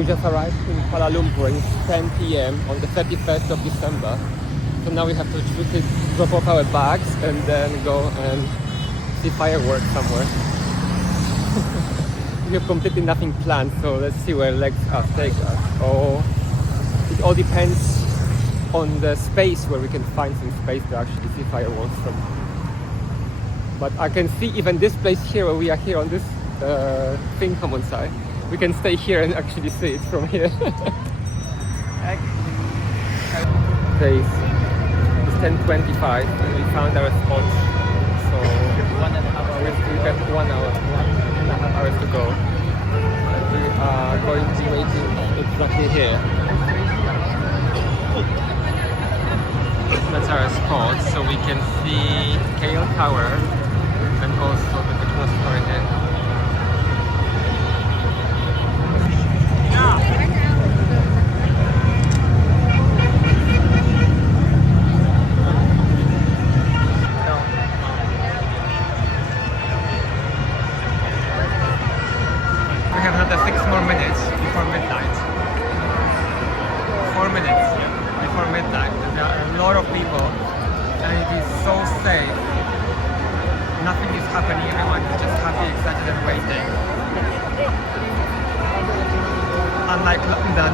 we just arrived in Kuala Lumpur and it's 10 p.m. on the 31st of December. So now we have to quickly drop off our bags and then go and see fireworks somewhere. We have completely nothing planned, so let's see where legs take us. Or it all depends on the space where we can find some space to actually see fireworks from. But I can see even this place here where we are here on this thing common side. We can stay here and actually see it from here. It's 10:25 and we found our spot. So 1.5 hours. We have 1 hour, 1.5 hours to go. We are going to be waiting exactly here. That's our spot, so we can see KL Tower and also the Petronas Tower here. We have another 6 more minutes before midnight. 4 minutes before midnight. And there are a lot of people and it is so safe. Nothing is happening, everyone is just happy, excited and waiting. Unlike London,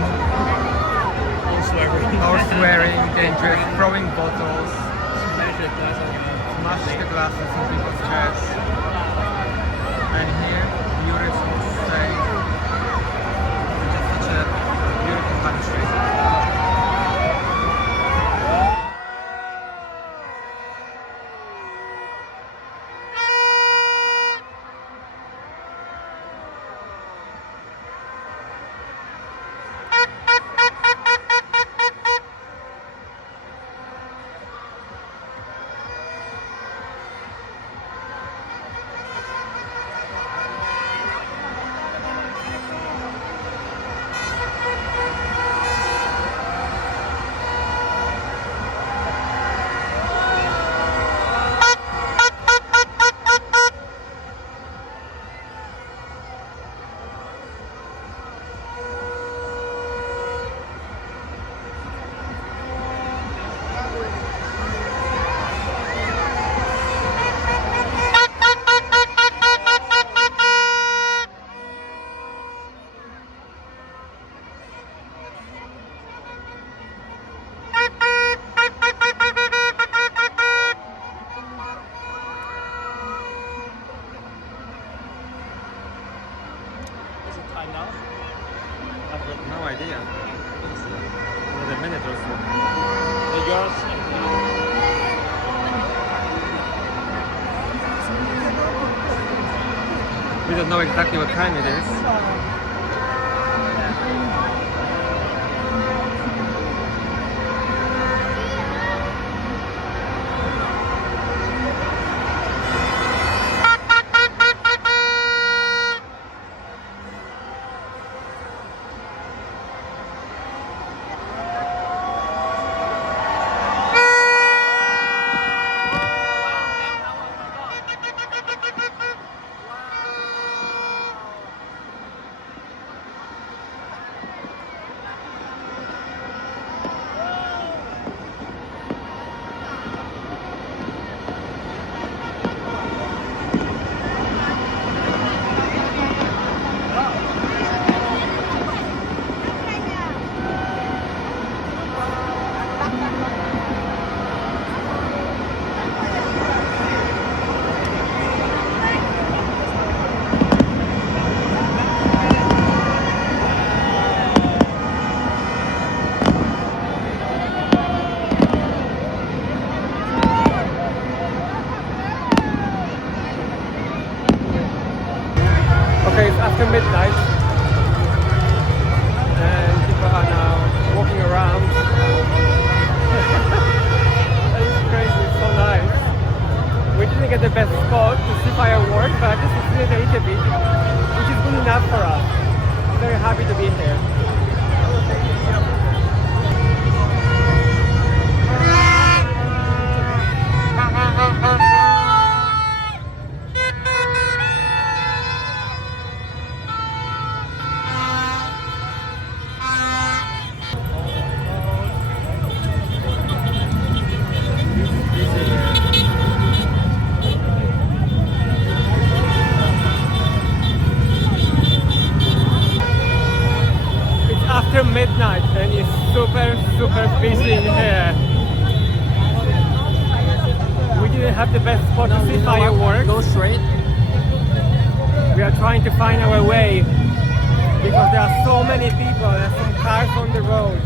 no swearing, dangerous, throwing bottles, smash the glasses in people's chairs. And here, beautiful, safe, just such a beautiful country. No idea. Another minute or so. Yours? We don't know exactly what time it is. Okay, it's after midnight and people are now walking around. It's crazy, it's so nice. We didn't get the best spot to see fireworks, but at least we see it a little bit, which is good enough for us. Very happy to be here. busy in here. We didn't have the best spot to see fireworks. Go straight. We are trying to find our way because there are so many people. There are some cars on the road.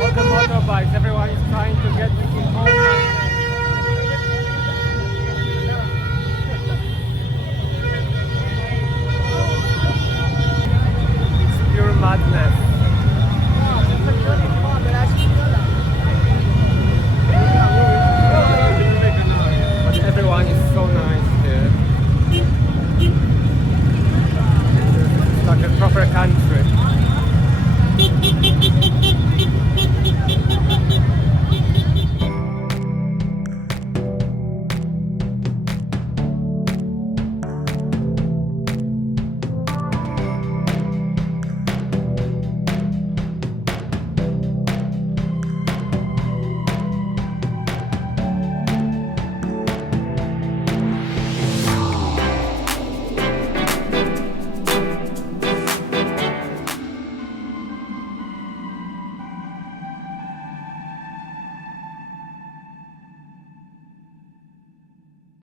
All the motorbikes. Everyone is trying to get home.